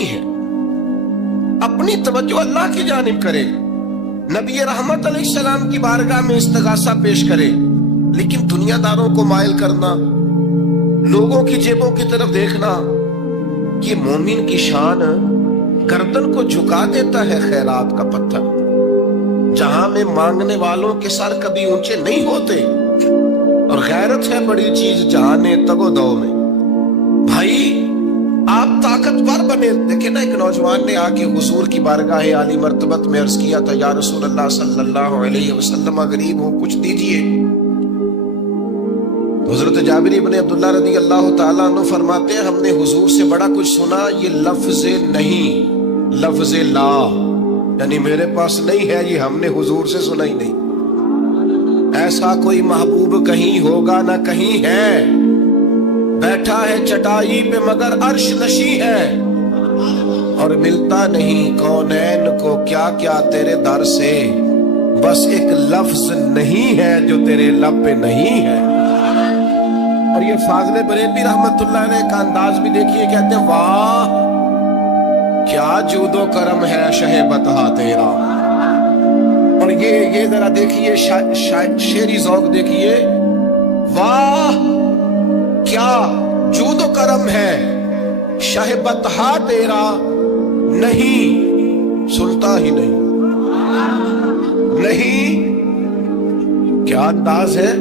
نہیں ہے, اپنی توجہ اللہ کی جانب کرے, نبی رحمت علیہ السلام کی بارگاہ میں استغاثہ پیش کرے. لیکن دنیا داروں کو مائل کرنا, لوگوں کی جیبوں کی طرف دیکھنا, یہ مومن کی شان گردن کو جھکا دیتا ہے خیرات کا پتھر. جہاں میں مانگنے والوں کے سر کبھی اونچے نہیں ہوتے, اور غیرت ہے بڑی چیز جہانے تگ و دو میں. بھائی آپ طاقتور بنے. دیکھیں نا, ایک نوجوان نے آ کے حضور کی بارگاہ عالی مرتبت میں عرض کیا تھا, یا رسول اللہ صلی اللہ علیہ وسلم غریب ہوں, کچھ دیجئے. حضرت جابر بن عبداللہ رضی اللہ تعالیٰ عنہ فرماتے ہیں, ہم نے حضور سے بڑا کچھ سنا, یہ لفظ نہیں, لفظ لا, یعنی میرے پاس نہیں ہے, یہ ہم نے حضور سے سنا ہی نہیں. ایسا کوئی محبوب کہیں ہوگا نہ کہیں ہے, بیٹھا ہے چٹائی پہ مگر عرش نشیں ہے, اور ملتا نہیں کونین کو کیا کیا تیرے در سے, بس ایک لفظ نہیں ہے جو تیرے لب پہ نہیں ہے. اور یہ فاضل بریلوی رحمت اللہ علیہ کا انداز بھی دیکھیے, کہتے ہیں واہ کیا جود و کرم ہے شہ بتہا تیرا. اور یہ ذرا دیکھیے شعری ذوق دیکھیے, واہ کیا جود و کرم ہے شہ بتہا تیرا, نہیں سنتا ہی نہیں, نہیں. کیا انداز ہے.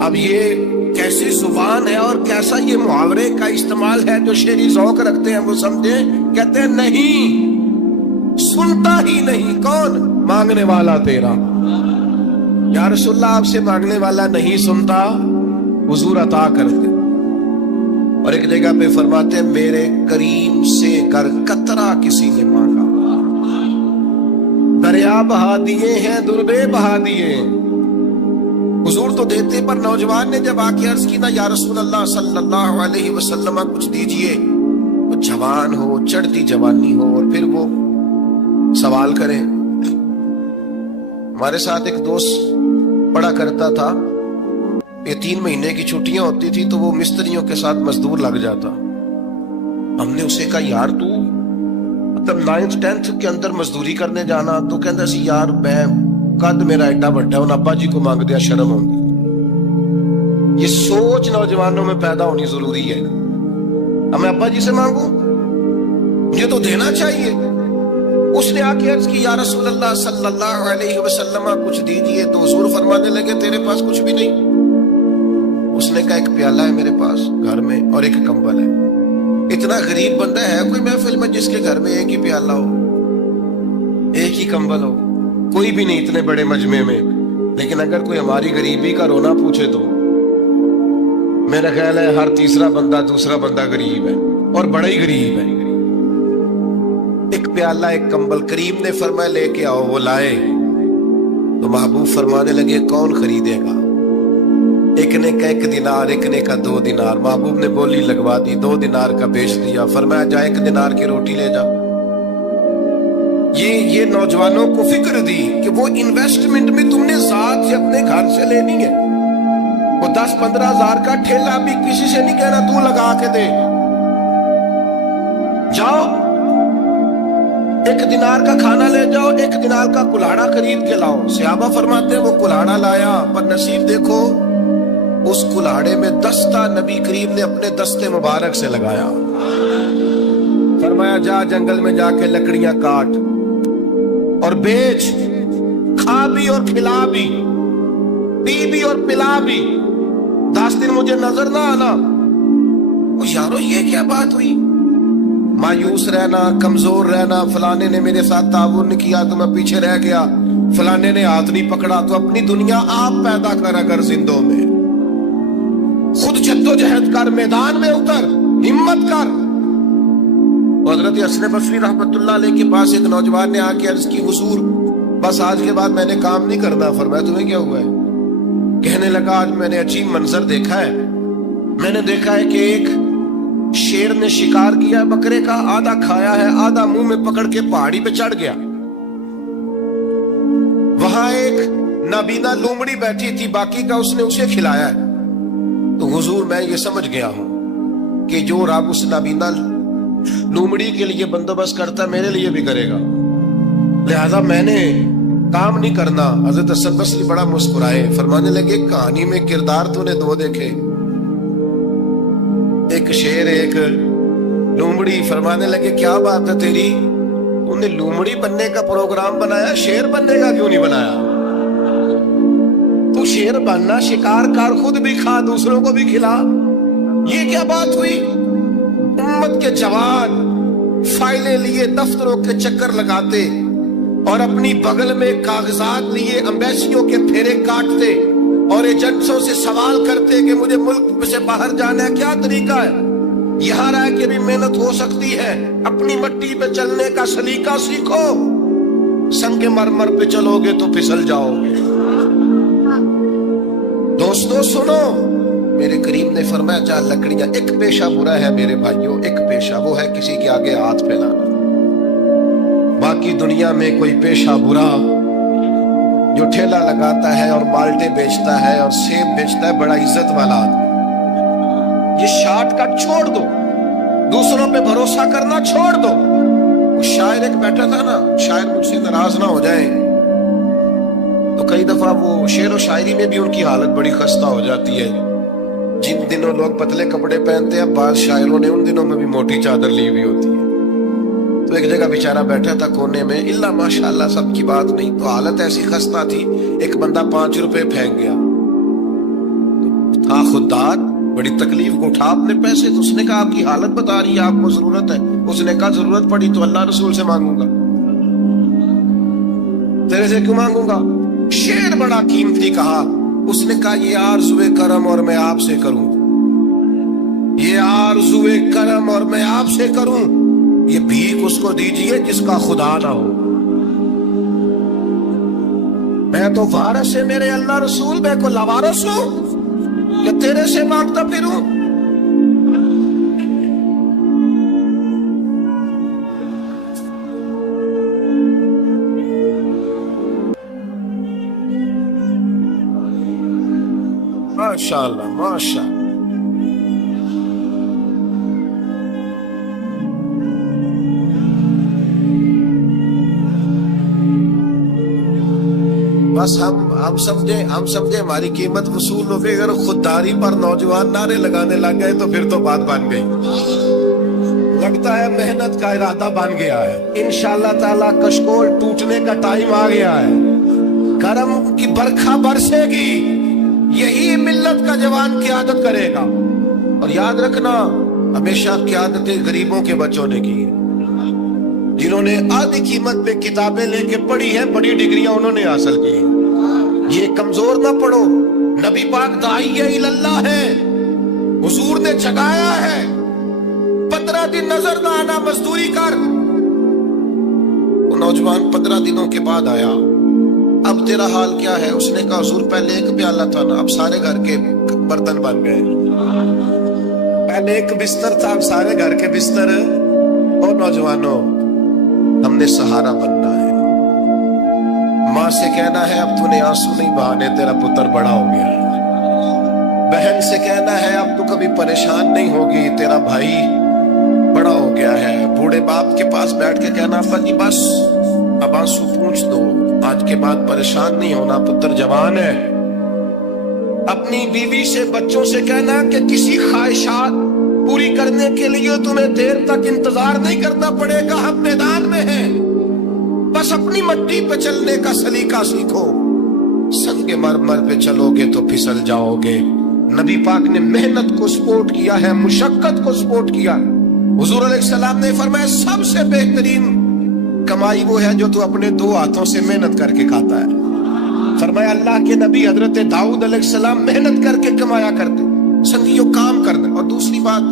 اب یہ کیسی زبان ہے اور کیسا یہ محاورے کا استعمال ہے, جو شعری ذوق رکھتے ہیں وہ سمجھیں. کہتے ہیں نہیں سنتا ہی نہیں, کون مانگنے والا تیرا. یا رسول اللہ آپ سے مانگنے والا نہیں سنتا, حضور عطا کرتے. اور ایک جگہ پہ فرماتے ہیں, میرے کریم سے گر قطرہ کسی نے مانگا, دریا بہا دیے ہیں دربے بہا دیے. حضور تو دیتے, پر نوجوان نے جب آ کے عرض کی نا, یا رسول اللہ صلی اللہ علیہ وسلم کچھ دیجئے, وہ جوان ہو, چڑھتی جوانی ہو, اور پھر وہ سوال کرے. ہمارے ساتھ ایک دوست پڑھا کرتا تھا, یہ 3 مہینے کی چھٹیاں ہوتی تھی تو وہ مستریوں کے ساتھ مزدور لگ جاتا. ہم نے اسے کہا, یار تو مطلب 9th 10th کے اندر مزدوری کرنے جانا, تو کہتا سی یار میں قد میرا ایڈا بڑا ہے, ان ابا جی کو مانگ دیا شرم ہوگی. یہ سوچ نوجوانوں میں پیدا ہونی ضروری ہے. اب میں ابا جی سے مانگوں, مجھے تو دینا چاہیے. اس نے آ کے عرض کی, یا رسول اللہ صلی اللہ علیہ وسلم کچھ دیجئے. تو حضور فرمانے لگے, تیرے پاس کچھ بھی نہیں. اس نے کہا, ایک پیالہ ہے میرے پاس گھر میں اور ایک کمبل ہے. اتنا غریب بندہ ہے کوئی محفل میں جس کے گھر میں ایک ہی پیالہ ہو, ایک ہی کمبل ہو؟ کوئی بھی نہیں اتنے بڑے مجمع میں. لیکن اگر کوئی ہماری غریبی کا رونا پوچھے تو میرا خیال ہے ہر تیسرا بندہ دوسرا بندہ غریب ہے, اور بڑا ہی غریب ہے. ایک پیالہ ایک کمبل, کریم نے فرمایا لے کے آؤ. وہ لائے تو محبوب فرمانے لگے, کون خریدے گا؟ ایک نے کہا 1 دینار, ایک نے کہا 2 دینار. محبوب نے بولی لگوا دی, 2 دینار کا بیچ دیا. فرمایا جا 1 دینار کی روٹی لے جا. یہ نوجوانوں کو فکر دی کہ وہ انویسٹمنٹ میں تم نے ذات سے اپنے گھر سے لینی ہے. وہ 10-15 ہزار کا ٹھیلا بھی کسی سے نہیں کہنا تو لگا کے دے. جاؤ 1 دینار کا کھانا لے جاؤ, 1 دینار کا کلاڑا خرید کے لاؤ. صحابہ فرماتے ہیں وہ کلاڑا لایا, پر نصیب دیکھو اس کلاڑے میں دستہ نبی کریم نے اپنے دستے مبارک سے لگایا. فرمایا جا جنگل میں جا کے لکڑیاں کاٹ اور بیچ, کھا بھی اور کھلا بھی, پی بھی اور پلا بھی, 10 دن مجھے نظر نہ آنا. وہ یارو یہ کیا بات ہوئی؟ مایوس رہنا, کمزور رہنا, فلانے نے میرے ساتھ تعاون نہیں کیا تو میں پیچھے رہ گیا, فلانے نے ہاتھ نہیں پکڑا. تو اپنی دنیا آپ پیدا کر, اگر زندوں میں خود جدوجہد کر, میدان میں اتر, ہمت کر. حضرت حسن بصری رحمت اللہ علیہ کے پاس ایک نوجوان نے آ کے عرض کی, حضور بس آج کے بعد میں نے کام نہیں کرنا. فرمایا تمہیں کیا ہوا ہے؟ کہنے لگا, آج میں نے عجیب منظر دیکھا ہے. میں نے دیکھا ہے کہ ایک شیر نے شکار کیا ہے بکرے کا, آدھا کھایا ہے, آدھا منہ میں پکڑ کے پہاڑی پہ چڑھ گیا. وہاں ایک نابینا لومڑی بیٹھی تھی, باقی کا اس نے اسے کھلایا ہے. تو حضور میں یہ سمجھ گیا ہوں کہ جو رب اس نابینا لومڑی کے لیے بندوبست کرتا میرے لیے بھی کرے گا، لہذا میں نے کام نہیں کرنا۔ حضرت حسن بصری بڑا مسکرائے، فرمانے لگے کہانی میں کردار تو نے دو دیکھے، ایک شیر ایک لومڑی۔ فرمانے لگے کیا بات ہے تیری، تو نے لومڑی بننے کا پروگرام بنایا، شیر بننے کا کیوں نہیں بنایا؟ تو شیر بننا، شکار کر، خود بھی کھا دوسروں کو بھی کھلا، یہ کیا بات ہوئی؟ امت کے جوان فائلیں لیے دفتروں کے چکر لگاتے اور اپنی بغل میں کاغذات لیے امبیسیوں کے پھیرے کاٹتے اور ایجنٹوں سے سوال کرتے کہ مجھے ملک سے باہر جانا ہے، کیا طریقہ ہے؟ یہاں رہ کے بھی محنت ہو سکتی ہے، اپنی مٹی پہ چلنے کا سلیقہ سیکھو، سنگ مرمر پہ چلو گے تو پھسل جاؤ گے۔ دوستو سنو، میرے کریم نے فرمایا جا لکڑیاں، ایک پیشہ برا ہے میرے بھائیوں، ایک پیشہ وہ ہے کسی کے آگے ہاتھ پھیلانا۔ باقی دنیا میں کوئی پیشہ برا جو ٹھیلا لگاتا ہے اور مالٹے بیچتا ہے اور سیب بیچتا ہے، بڑا عزت والا آدمی، یہ شارٹ کٹ چھوڑ دو، دوسروں پہ بھروسہ کرنا چھوڑ دو۔ وہ شاعر ایک بیٹھا تھا نا، شاعر مجھ سے ناراض نہ ہو جائیں، تو کئی دفعہ وہ شعر و شاعری میں بھی ان کی حالت بڑی خستہ ہو جاتی ہے۔ جن دنوں لوگ پتلے کپڑے پہنتے ہیں، بعض شاعروں نے ان دنوں میں بھی موٹی چادر لی ہوئی ہوتی ہے۔ تو ایک جگہ بیچارہ بیٹھا تھا کونے میں، اللہ ماشاءاللہ سب کی بات نہیں، تو حالت ایسی خستہ تھی، ایک بندہ 5 روپے پھینک گیا، تھا خوددار، بڑی تکلیف کو اٹھا اپنے پیسے، تو اس نے کہا آپ کی حالت بتا رہی ہے، آپ کو ضرورت ہے؟ اس نے کہا ضرورت پڑی تو اللہ رسول سے مانگوں گا، تیرے سے کیوں مانگوں گا؟ شعر بڑا قیمتی کہا، اس نے کہا یہ آرزوئے کرم اور میں آپ سے کروں، یہ آرزوئے کرم اور میں آپ سے کروں، یہ بھیک اس کو دیجئے جس کا خدا نہ ہو۔ میں تو وارث ہے میرے اللہ رسول، میں کو لاوارث ہوں کہ تیرے سے مانگتا پھروں؟ ماشاءاللہ ماشاءاللہ۔ بس ہم سمجھے ہماری قیمت وصول ہو گئی، اگر خودداری پر نوجوان نعرے لگانے لگ گئے تو پھر تو بات بن گئی، لگتا ہے محنت کا ارادہ بن گیا ہے، انشاءاللہ تعالی کشکول ٹوٹنے کا ٹائم آ گیا ہے، کرم کی برکھا برسے گی، یہی ملت کا جوان قیادت کرے گا۔ اور یاد رکھنا، ہمیشہ قیادتیں غریبوں کے بچوں نے کی، جنہوں نے آدھی قیمت پہ کتابیں لے کے پڑھی ہیں، بڑی ڈگریاں انہوں نے حاصل کی۔ یہ کمزور نہ پڑھو، نبی پاک داعی اللہ ہے، حضور نے جگایا ہے، 15 دن نظر نہ آنا، مزدوری کر۔ وہ نوجوان 15 دنوں کے بعد آیا، اب تیرا حال کیا ہے؟ اس نے کہا حضور پہلے ایک پیالہ تھا نا، اب سارے گھر کے برتن بن گئے، پہلے ایک بستر تھا، اب سارے گھر کے بستر۔ اور نوجوانوں، ہم نے سہارا بننا ہے، ماں سے کہنا ہے اب تو نے آنسو نہیں بہانے، تیرا پتر بڑا ہو گیا ہے، بہن سے کہنا ہے اب تو کبھی پریشان نہیں ہوگی، تیرا بھائی بڑا ہو گیا ہے، بوڑھے باپ کے پاس بیٹھ کے کہنا ابا جی بس اب آنسو پوچھ دو، آج کے بعد پریشان نہیں ہونا، پتر جوان ہے۔ اپنی بیوی سے، بچوں سے کہنا کہ کسی خواہشات پوری کرنے کے لیے تمہیں دیر تک انتظار نہیں کرنا پڑے گا، ہم میدان میں ہیں، بس اپنی مٹی پہ چلنے کا سلیقہ سیکھو، سنگ مرمر پہ چلو گے تو پھسل جاؤ گے۔ نبی پاک نے محنت کو سپورٹ کیا ہے، مشقت کو سپورٹ کیا۔ حضور علیہ السلام نے فرمایا سب سے بہترین کمائی وہ ہے جو تو اپنے 2 ہاتھوں سے محنت کر کے کھاتا ہے۔ فرمایا اللہ کے نبی حضرت داؤد علیہ السلام محنت کر کے کمایا کرتے، سنگیوں کام کرنا۔ اور دوسری بات،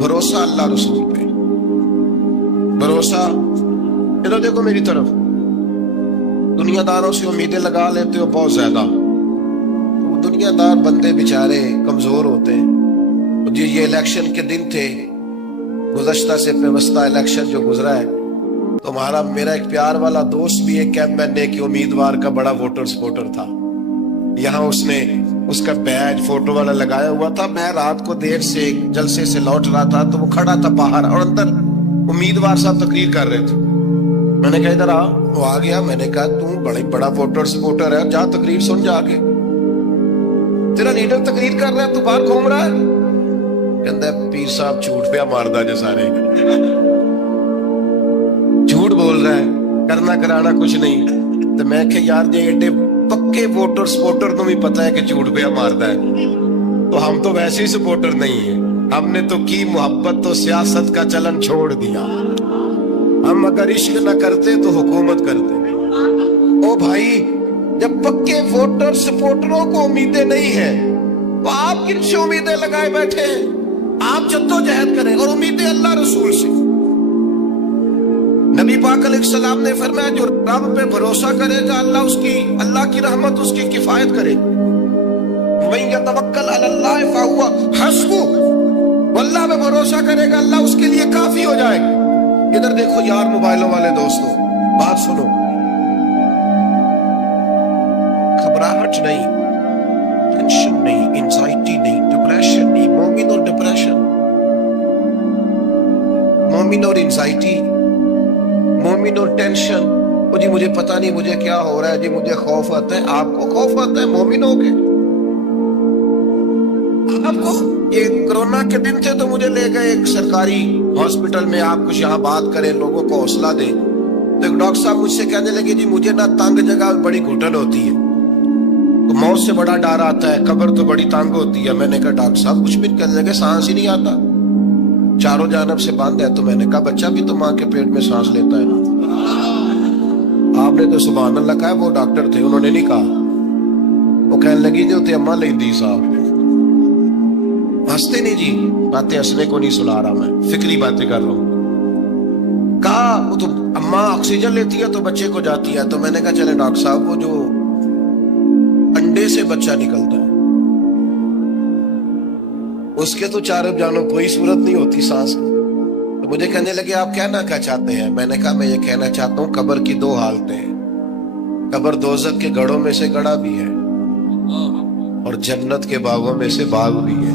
بھروسہ اللہ رسول پہ، بھروسہ۔ ادھر دیکھو میری طرف، دنیا داروں سے امیدیں لگا لیتے ہو بہت زیادہ، دنیا دار بندے بیچارے کمزور ہوتے ہیں۔ یہ الیکشن کے دن تھے، گزشتہ سے پیوستہ الیکشن جو گزرا ہے، تمہارا میرا ایک پیار والا دوست بھی ایک کیمپ بننے کی امیدوار کا بڑا ووٹر سپورٹر تھا، یہاں اس نے اس کا بیج فوٹو والا لگایا ہوا تھا. میں رات کو دیر سے جلسے سے لوٹ رہا تھا تو وہ کھڑا تھا باہر اور اندر امیدوار صاحب تقریر کر رہے تھے. میں نے کہا ادھر آ. وہ آ گیا. میں نے کہا تو بڑا ووٹر سپورٹر ہے, جا تقریر سن جا کے. تیرا لیڈر تقریر کر رہا ہے تو باہر گھوم رہا ہے. کہتا ہے پیر صاحب جھوٹ پہ ماردا جے سارے, جھوٹ بول رہا ہے, کرنا کرانا کچھ نہیں. تو میں کہ یار جی ایڈے پکے ووٹر سپورٹر تو بھی پتا ہے کہ جھوٹ پہ ماردا ہے, تو ہم تو ویسے ہی سپورٹر نہیں ہیں. ہم نے تو کی محبت تو سیاست کا چلن چھوڑ دیا. ہم اگر عشق نہ کرتے تو حکومت کرتے. او بھائی جب پکے ووٹر سپورٹروں کو امیدیں نہیں ہیں تو آپ کن سے امیدیں لگائے بیٹھے ہیں؟ آپ جدوجہد کریں اور امیدیں اللہ رسول سے. نبی پاک علیہ السلام نے فرمایا جو رب پہ بھروسہ کرے گا اللہ کی رحمت اس کی کفایت کرے. وَمَن يَتَوَكَّلْ عَلَى اللَّهِ فَهُوَ حَسْبُهُ, وہ اللہ پہ بھروسہ کرے گا اللہ اس کے لیے کافی ہو جائے گا. ادھر دیکھو یار موبائلوں والے دوستوں, بات سنو. گھبراہٹ نہیں, ٹینشن نہیں, انزائٹی نہیں, ڈپریشن نہیں. مومن اور ڈپریشن, مومن اور انزائٹی, مومن اور ٹینشن. وہ جی مجھے پتا نہیں مجھے کیا ہو رہا ہے, جی مجھے خوف آتا ہے. آپ کو خوف آتا ہے مومن ہو کے؟ آپ کو یہ کرونا کے دن تھے تو مجھے لے گئے ایک سرکاری ہاسپٹل میں, آپ کچھ یہاں بات کریں, لوگوں کو حوصلہ دیں. تو ایک ڈاکٹر صاحب مجھ سے کہنے لگے جی مجھے نہ تنگ جگہ بڑی گھٹن ہوتی ہے, تو موت سے بڑا ڈر آتا ہے, قبر تو بڑی تنگ ہوتی ہے. میں نے کہا ڈاکٹر صاحب کچھ بھی نہیں. کہنے لگے سانس ہی نہیں آتا, چاروں جانب سے بند ہے. تو میں نے کہا بچہ بھی تو ماں کے پیٹ میں سانس لیتا ہے نا. آپ نے تو سبحان اللہ کہا. وہ ڈاکٹر تھے, انہوں نے نہیں کہا. وہ کہنے لگی جو تے اماں لئی دی صاحب. ہنستے نہیں جی, باتیں ہنسنے کو نہیں سنا رہا, میں فکری باتیں کر رہا ہوں. کہا وہ تو اماں آکسیجن لیتی ہے تو بچے کو جاتی ہے. تو میں نے کہا چلے ڈاکٹر صاحب وہ جو انڈے سے بچہ نکلتا ہے اس کے تو چاروں جانوں کوئی صورت نہیں ہوتی سانس کی. تو مجھے کہنے لگے آپ کہنا کیا چاہتے ہیں؟ میں نے کہا میں یہ کہنا چاہتا ہوں قبر کی دو حالتیں ہیں. قبر دوزخ کے گڑھوں میں سے گڑھا بھی ہے اور جنت کے باغوں میں سے باغ بھی ہے.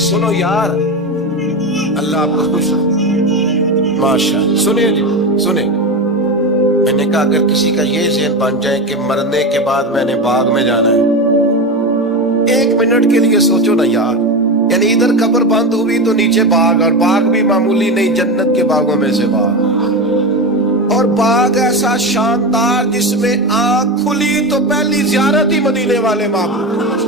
سنو یار, اللہ آپ کو خوش ماشاء. سنیں جی سنیں. میں نے کہا اگر کسی کا یہ ذہن بن جائے کہ مرنے کے بعد میں نے باغ میں جانا ہے, ایک منٹ کے لیے سوچو نا یار. یعنی ادھر قبر بند ہوئی تو نیچے باغ, اور باغ بھی معمولی نہیں, جنت کے باغوں میں سے باغ. اور باغ ایسا شاندار جس میں آنکھ کھلی تو پہلی زیارت ہی مدینے والے معبود.